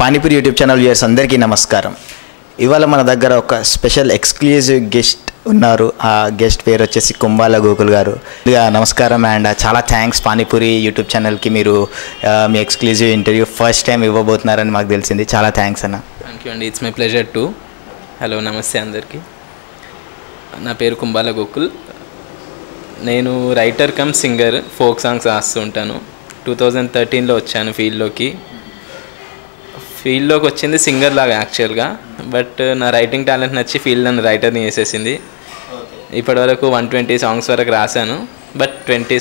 Panipuri YouTube channel viewers అందరికీ నమస్కారం. ఇవాళ మన దగ్గర ఒక స్పెషల్ ఎక్స్క్లూజివ్ గెస్ట్ ఉన్నారు. ఆ గెస్ట్ పేరు వచ్చేసి కుంబాల గోకుల్ గారు. నమస్కారం అండ్ చాలా థ్యాంక్స్ పానీపూరి యూట్యూబ్ ఛానల్కి మీరు మీ ఎక్స్క్లూజివ్ ఇంటర్వ్యూ ఫస్ట్ టైం ఇవ్వబోతున్నారని మాకు తెలిసింది. చాలా థ్యాంక్స్ అన్న. థ్యాంక్ యూ అండి, it's my pleasure to. Hello, నమస్తే అందరికీ. నా పేరు కుంబాల గోకుల్. నేను writer cum singer, folk songs రాస్తూ ఉంటాను. 2013లో వచ్చాను ఫీల్డ్లోకి వచ్చింది సింగర్ లాగా యాక్చువల్గా. బట్ నా రైటింగ్ టాలెంట్ నచ్చి ఫీల్డ్ నన్ను రైటర్ని చేసేసింది. ఇప్పటివరకు 120 సాంగ్స్ వరకు రాశాను. బట్ 15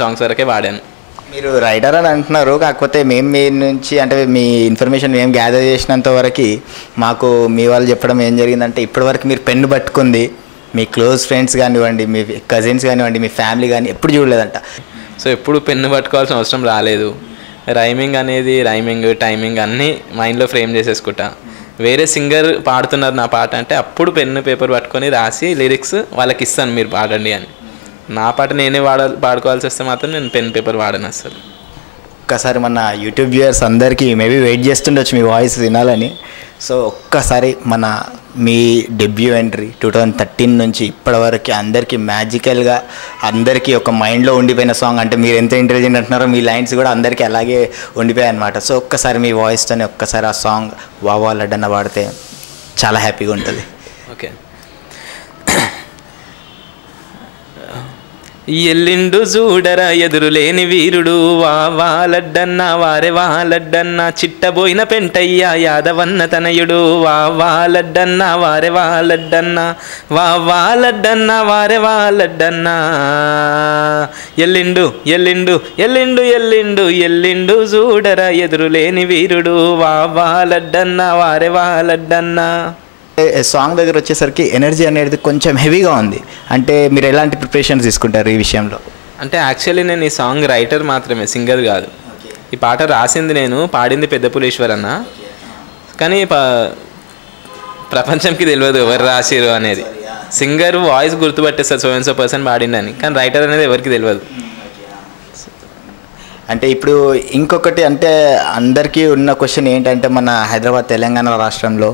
సాంగ్స్ వరకే వాడాను. మీరు రైటర్ అని అంటున్నారు, కాకపోతే మేము మీ నుంచి అంటే మీ ఇన్ఫర్మేషన్ మేము గ్యాదర్ చేసినంత వరకు మాకు మీ వాళ్ళు చెప్పడం ఏం జరిగిందంటే ఇప్పటివరకు మీరు పెన్ను పట్టుకుంది మీ క్లోజ్ ఫ్రెండ్స్ కానివ్వండి, మీ కజిన్స్ కానివ్వండి, మీ ఫ్యామిలీ కానీ ఎప్పుడు చూడలేదంట. సో ఎప్పుడు పెన్ను పట్టుకోవాల్సిన అవసరం రాలేదు. రైమింగ్ టైమింగ్ అన్నీ మైండ్లో ఫ్రేమ్ చేసేసుకుంటా. వేరే సింగర్ పాడుతున్నారు నా పాట అంటే అప్పుడు పెన్ను పేపర్ పట్టుకొని రాసి లిరిక్స్ వాళ్ళకి ఇస్తాను, మీరు పాడండి అని. నా పాట నేనే పాడుకోవాల్సి వస్తే మాత్రం నేను పెన్ పేపర్ వాడను అసలు. ఒక్కసారి మన యూట్యూబ్ వ్యూయర్స్ అందరికీ మేబీ వెయిట్ చేస్తుండొచ్చు మీ వాయిస్ వినాలని. సో ఒక్కసారి మీ డెబ్యూ ఎంట్రీ 2013 నుంచి ఇప్పటివరకు అందరికీ మ్యాజికల్గా అందరికీ ఒక మైండ్లో ఉండిపోయిన సాంగ్. అంటే మీరు ఎంత ఇంటెలిజెంట్ అంటున్నారో మీ లైన్స్ కూడా అందరికీ అలాగే ఉండిపోయాయి అనమాట. సో ఒక్కసారి మీ వాయిస్తోనే ఒక్కసారి ఆ సాంగ్ వావా లడ్డన్న పాడితే చాలా హ్యాపీగా ఉంటుంది. ఓకే. ఎల్లిండు చూడరా ఎదురులేని వీరుడు, వా లడ్డన్న వారే వా లడ్డన్న, చిట్టబోయిన పెంటయ్య యాదవన్న తనయుడు, వా లడ్డన్న వారే వా లడ్డన్న, వా లడ్డన్న వారే వా లడ్డన్న. ఎల్లిండు ఎల్లిండు ఎల్లిండు ఎల్లిండు ఎల్లిండు చూడరా ఎదురులేని వీరుడు, వా లడ్డన్న వారే వా లడ్డన్న. సాంగ్ దగ్గర వచ్చేసరికి ఎనర్జీ అనేది కొంచెం హెవీగా ఉంది. అంటే మీరు ఎలాంటి ప్రిపరేషన్స్ తీసుకుంటారు ఈ విషయంలో? అంటే యాక్చువల్లీ నేను ఈ సాంగ్ రైటర్ మాత్రమే, సింగర్ కాదు. ఈ పాట రాసింది నేను, పాడింది పెద్దపులేశ్వర్ అన్న. కానీ ప్రపంచంకి తెలియదు ఎవరు రాసిరు అనేది. సింగర్ వాయిస్ గుర్తుపట్టేస్తారు, సో పర్సన్ పాడిండని, కానీ రైటర్ అనేది ఎవరికి తెలియదు. అంటే ఇప్పుడు ఇంకొకటి, అంటే అందరికీ ఉన్న క్వశ్చన్ ఏంటంటే మన హైదరాబాద్ తెలంగాణ రాష్ట్రంలో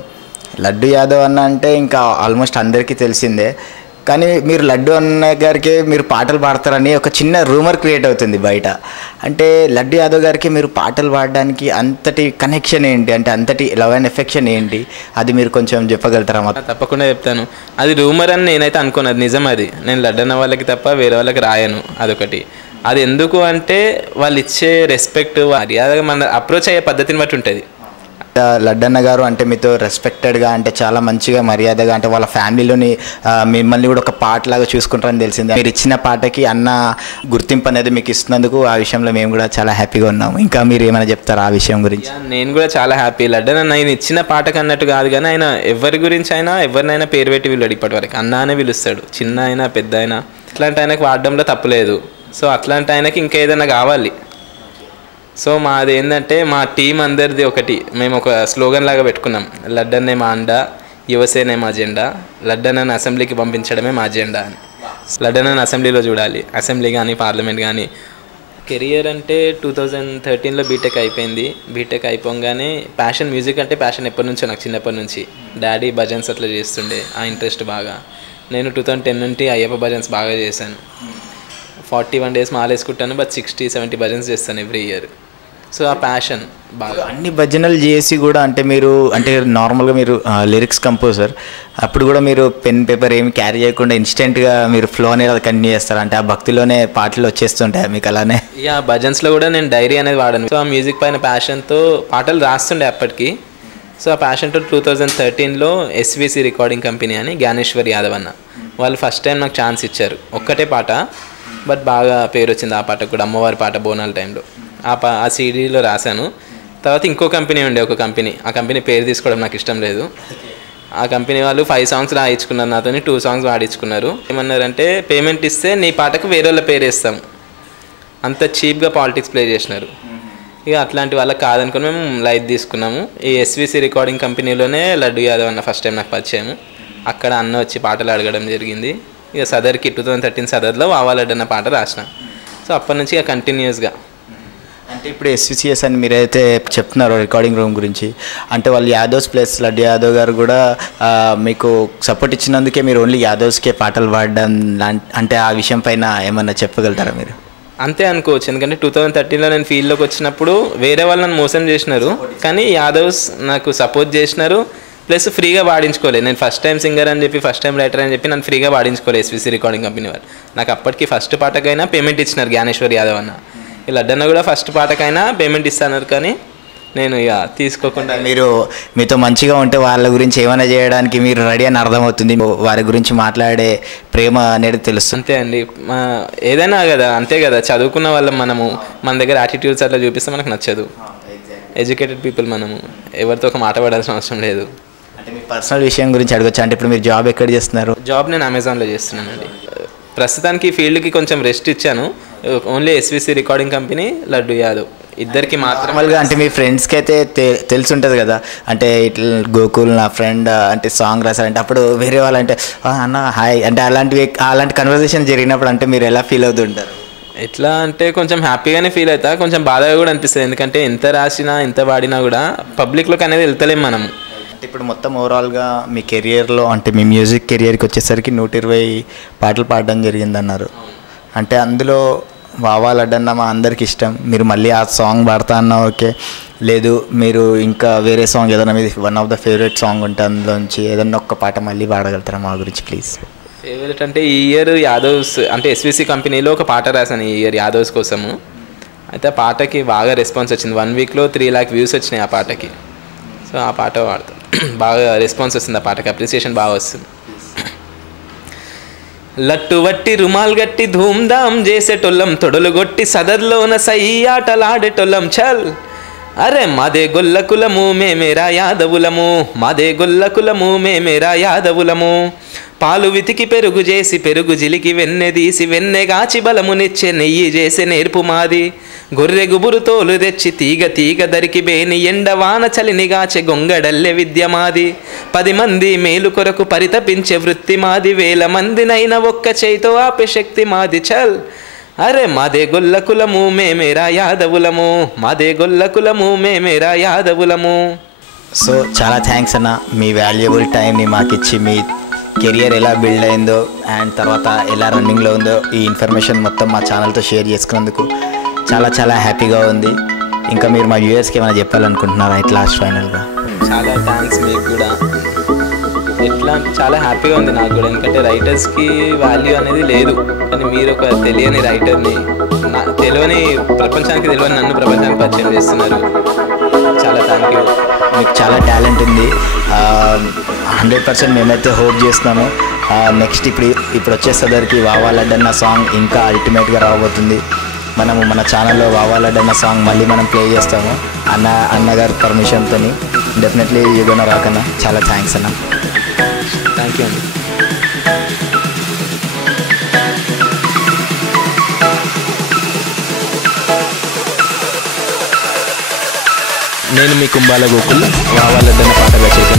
లడ్డు యాదవ్ అన్న అంటే ఇంకా ఆల్మోస్ట్ అందరికీ తెలిసిందే. కానీ మీరు లడ్డు అన్న గారికి మీరు పాటలు పాడతారని ఒక చిన్న రూమర్ క్రియేట్ అవుతుంది బయట. అంటే లడ్డు యాదవ్ గారికి మీరు పాటలు పాడడానికి అంతటి కనెక్షన్ ఏంటి, అంటే అంతటి లవ్ అండ్ ఎఫెక్షన్ ఏంటి, అది మీరు కొంచెం చెప్పగలుగుతారా? తప్పకుండా చెప్తాను. అది రూమర్ అని నేనైతే అనుకోను, అది నిజం. అది నేను లడ్డు అన్న వాళ్ళకి తప్ప వేరే వాళ్ళకి రాయను. అదొకటి. అది ఎందుకు అంటే వాళ్ళు ఇచ్చే రెస్పెక్ట్, మర్యాదగా మన అప్రోచ్ అయ్యే పద్ధతిని బట్టి ఉంటుంది. లడ్డన్న గారు అంటే మీతో రెస్పెక్టెడ్గా, అంటే చాలా మంచిగా మర్యాదగా, అంటే వాళ్ళ ఫ్యామిలీలోని మిమ్మల్ని కూడా ఒక పాటలాగా చూసుకుంటారని తెలిసింది. మీరు ఇచ్చిన పాటకి అన్న గుర్తింపు అనేది మీకు ఇస్తున్నందుకు ఆ విషయంలో మేము కూడా చాలా హ్యాపీగా ఉన్నాము. ఇంకా మీరు ఏమైనా చెప్తారా ఆ విషయం గురించి? నేను కూడా చాలా హ్యాపీ. లడ్డన్న ఆయన ఇచ్చిన పాటకు అన్నట్టు కాదు, కానీ ఆయన ఎవరి గురించి అయినా ఎవరినైనా పేరు పెట్టి పిలవాడు. ఇప్పటివరకు అన్న అనే పిలుస్తాడు, చిన్న అయినా పెద్ద అయినా. అట్లాంటి ఆయనకు వాడడంలో తప్పులేదు. సో అట్లాంటి ఆయనకి ఇంకా ఏదైనా కావాలి. సో మాది ఏంటంటే మా టీం అందరిది ఒకటి, మేము ఒక స్లోగన్ లాగా పెట్టుకున్నాం, లడ్డన్నే మా అండ, యువసేనే మా జెండా, లడ్డన్నను అసెంబ్లీకి పంపించడమే మా జెండా అని. లడ్డన్నను అసెంబ్లీలో చూడాలి, అసెంబ్లీ కానీ పార్లమెంట్ కానీ. కెరియర్ అంటే 2013లో బీటెక్ అయిపోయింది. బీటెక్ అయిపోగానే మ్యూజిక్ అంటే ప్యాషన్ ఎప్పటి నుంచో నాకు, చిన్నప్పటి నుంచి. డాడీ భజన్స్ అట్లా చేస్తుండే, ఆ ఇంట్రెస్ట్ బాగా. నేను 2010 నుండి అయ్యప్ప భజన్స్ బాగా చేశాను. 41 days మాలేసుకుంటాను, బట్ 60-70 భజన్స్ చేస్తాను ఎవ్రీ ఇయర్. సో ఆ ప్యాషన్ బాగా. అన్ని భజనలు చేసి కూడా అంటే మీరు అంటే నార్మల్గా మీరు లిరిక్స్ కంపోజర్, అప్పుడు కూడా మీరు పెన్ పేపర్ ఏమి క్యారీ చేయకుండా ఇన్స్టెంట్గా మీరు ఫ్లో అనేది కంటిన్యూ చేస్తారు. అంటే ఆ భక్తిలోనే పాటలు వచ్చేస్తుంటాయి మీకు అలానే? భజన్స్లో కూడా నేను డైరీ అనేది వాడాను. సో ఆ మ్యూజిక్ పైన ప్యాషన్తో పాటలు రాస్తుండే అప్పటికి. సో ఆ ప్యాషన్తో 2013లో ఎస్విసి రికార్డింగ్ కంపెనీ అని జ్ఞానేశ్వర్ యాదవ్ అన్న వాళ్ళు ఫస్ట్ టైం నాకు ఛాన్స్ ఇచ్చారు. ఒక్కటే పాట, బట్ బాగా పేరు వచ్చింది ఆ పాటకు కూడా. అమ్మవారి పాట బోనాల టైంలో ఆ సీడీలో రాశాను. తర్వాత ఇంకో కంపెనీ ఉండే, ఒక కంపెనీ, ఆ కంపెనీ పేరు తీసుకోవడం నాకు ఇష్టం లేదు. ఆ కంపెనీ వాళ్ళు 5 songs రాయించుకున్నారు నాతో, 2 songs వాడించుకున్నారు. ఏమన్నారంటే పేమెంట్ ఇస్తే నీ పాటకు వేరే వాళ్ళ పేరు వేస్తాం, అంత చీప్గా పాలిటిక్స్ ప్లే చేసినారు. ఇక అట్లాంటి వాళ్ళకి కాదనుకుని మేము లైట్ తీసుకున్నాము. ఈ ఎస్విసి రికార్డింగ్ కంపెనీలోనే లడ్డు యాదవ్ అన్న ఫస్ట్ టైం నాకు పరిచయం. అక్కడ అన్న వచ్చి పాటలు అడగడం జరిగింది. ఇక సదర్కి 2013 సదర్లో వావా లడ్డు అన్న పాట రాసిన. సో అప్పటి నుంచి ఇక కంటిన్యూస్గా. అంటే ఇప్పుడు ఎస్విసిఎస్ అని మీరైతే చెప్తున్నారో రికార్డింగ్ రూమ్ గురించి, అంటే వాళ్ళు యాదవ్స్ ప్లస్ లడ్డు యాదవ్ గారు కూడా మీకు సపోర్ట్ ఇచ్చినందుకే మీరు ఓన్లీ యాదవ్స్కే పాటలు పాడడం అంటే ఆ విషయం పైన ఏమన్నా చెప్పగలుగుతారా మీరు? అంతే అనుకోవచ్చు, ఎందుకంటే 2013లో నేను ఫీల్డ్లోకి వచ్చినప్పుడు వేరే వాళ్ళు నన్ను మోసం చేసినారు, కానీ యాదవ్స్ నాకు సపోర్ట్ చేసినారు. ప్లస్ ఫ్రీగా పాడించుకోలేదు. నేను ఫస్ట్ టైం సింగర్ అని చెప్పి, ఫస్ట్ టైం రైటర్ అని చెప్పి నన్ను ఫ్రీగా పాడించుకోలేదు ఎస్విసి రికార్డింగ్ కంపెనీ వాళ్ళు. నాకు అప్పటికి ఫస్ట్ పాటకైనా పేమెంట్ ఇచ్చినారు జ్ఞానేశ్వర్ యాదవ్ అన్న. ఈ లడ్డన్న కూడా ఫస్ట్ పాటకైనా పేమెంట్ ఇస్తున్నారు, కానీ నేను ఇక తీసుకోకుండా. మీరు మీతో మంచిగా ఉంటే వాళ్ళ గురించి ఏమైనా చేయడానికి మీరు రెడీ అని అర్థమవుతుంది, వారి గురించి మాట్లాడే ప్రేమ అనేది తెలుస్తుంది. అంతే అండి, ఏదైనా కదా, అంతే కదా, చదువుకున్న వాళ్ళం మనము, మన దగ్గర యాటిట్యూడ్స్ అట్లా చూపిస్తే మనకు నచ్చదు. ఎడ్యుకేటెడ్ పీపుల్ మనము, ఎవరితో ఒక మాట పడాల్సిన అవసరం లేదు. అంటే మీ పర్సనల్ విషయం గురించి అడగొచ్చు, అంటే ఇప్పుడు మీరు జాబ్ ఎక్కడ చేస్తున్నారు? జాబ్ నేను అమెజాన్లో చేస్తున్నానండి. ప్రస్తుతానికి ఫీల్డ్కి కొంచెం రెస్ట్ ఇచ్చాను. Only SVC recording company, laddu Yadav ఇద్దరికి మాత్రమే. అంటే మీ ఫ్రెండ్స్కి అయితే తెలిసి ఉంటుంది కదా, అంటే ఇట్లా గోకుల్ నా ఫ్రెండ్ అంటే సాంగ్ రాశారంటే అప్పుడు వేరే వాళ్ళు అంటే అన్న హాయ్ అంటే అలాంటి కన్వర్జేషన్ జరిగినప్పుడు అంటే మీరు ఎలా ఫీల్ అవుతుంటారు? ఎట్లా అంటే కొంచెం హ్యాపీగానే ఫీల్ అవుతా, కొంచెం బాధగా కూడా అనిపిస్తుంది. ఎందుకంటే ఎంత రాసినా ఎంత పాడినా కూడా పబ్లిక్లోకి అనేది వెళ్తలేం మనము. ఇప్పుడు మొత్తం ఓవరాల్గా మీ కెరియర్లో అంటే మీ మ్యూజిక్ కెరియర్కి వచ్చేసరికి 120 పాటలు పాడడం జరిగిందన్నారు. అంటే అందులో వావా లడ్డన్న మా అందరికి ఇష్టం, మీరు మళ్ళీ ఆ సాంగ్ పాడతా అన్నా ఓకే, లేదు మీరు ఇంకా వేరే సాంగ్ ఏదైనా మీది one of the favourite song ఉంటే అందులోంచి ఏదన్నా ఒక్క పాట మళ్ళీ పాడగలుగుతారా మా గురించి ప్లీజ్? ఫేవరెట్ అంటే ఈ ఇయర్ యాదవ్స్ అంటే ఎస్విసి కంపెనీలో ఒక పాట రాశాను ఈ ఇయర్ యాదవ్స్ కోసము. అయితే ఆ పాటకి బాగా రెస్పాన్స్ వచ్చింది. 1 వీక్లో 3 లాక్ వ్యూస్ వచ్చినాయి ఆ పాటకి. సో ఆ పాట పాడతాం, బాగా రెస్పాన్స్ వస్తుంది ఆ పాటకి, అప్రిసియేషన్ బాగా వస్తుంది. లట్టు వట్టి రుమాల్ గట్టి ధూమ్ధామ్ చేసేటోళ్ళం, తొడలు గొట్టి సదర్లోన సై ఆటలాడేటోళ్ళం చల్. అరే మాదే గొల్ల కులము మేమేరా యాదవులము, మాదే గొల్ల కులము మేమేరా యాదవులము. పాలు వితికి పెరుగు చేసి పెరుగు జిలికి వెన్నె తీసి వెన్నె గాచి బలమునిచ్చే నెయ్యి చేసే నేర్పు మాది. గొర్రె గుబురు తోలు తెచ్చి తీగ తీగ దరికి బేని ఎండవాన చలిని గాచె గొంగడల్లె విద్య మాది. 10 మంది మేలు కొరకు పరితపించే వృత్తి మాది, 1000 మందినైనా ఒక్క చేయితో ఆపే శక్తి మాది చల్. అరే మాదే గొల్ల కులము మేమేరా యాదవులము, మాదే గొల్ల కులము మేమేరా యాదవులము. సో చాలా థ్యాంక్స్ అన్న, మీ వాల్యుబుల్ టైంని మాకు ఇచ్చి మీ కెరియర్ ఎలా బిల్డ్ అయిందో అండ్ తర్వాత ఎలా రన్నింగ్లో ఉందో ఈ ఇన్ఫర్మేషన్ మొత్తం మా ఛానల్తో షేర్ చేసుకున్నందుకు చాలా చాలా హ్యాపీగా ఉంది. ఇంకా మీరు మా వ్యూయర్స్కి ఏమైనా చెప్పాలనుకుంటున్నారా ఇట్ లాస్ట్ ఫైనల్గా? చాలా థ్యాంక్స్ మీకు కూడా. ఎట్లా అంటే చాలా హ్యాపీగా ఉంది నాకు కూడా, ఎందుకంటే రైటర్స్కి వాల్యూ అనేది లేదు, కానీ మీరు ఒక తెలియని రైటర్ని, తెలియని ప్రపంచానికి తెలియని నన్ను ప్రపంచానికి పరిచయం చేస్తున్నారు. చాలా థ్యాంక్ యూ. మీకు చాలా టాలెంట్ ఉంది, 100% మేమైతే హోప్ చేస్తున్నాము. నెక్స్ట్ ఇప్పుడు వచ్చేసరికి వావా లడ్డన్న సాంగ్ ఇంకా అల్టిమేట్గా రాబోతుంది. మనము మన ఛానల్లో వావా లడ్డన్న సాంగ్ మళ్ళీ మనం ప్లే చేస్తాము అన్నగారి పర్మిషన్తో. డెఫినెట్లీ యూగోన రాకన్నా చాలా థ్యాంక్స్ అన్న. థ్యాంక్ యూ అండి. నేను మీ కుంభాల గోకుల్ వావా లడ్డన్న పాటగా చేస్తాను.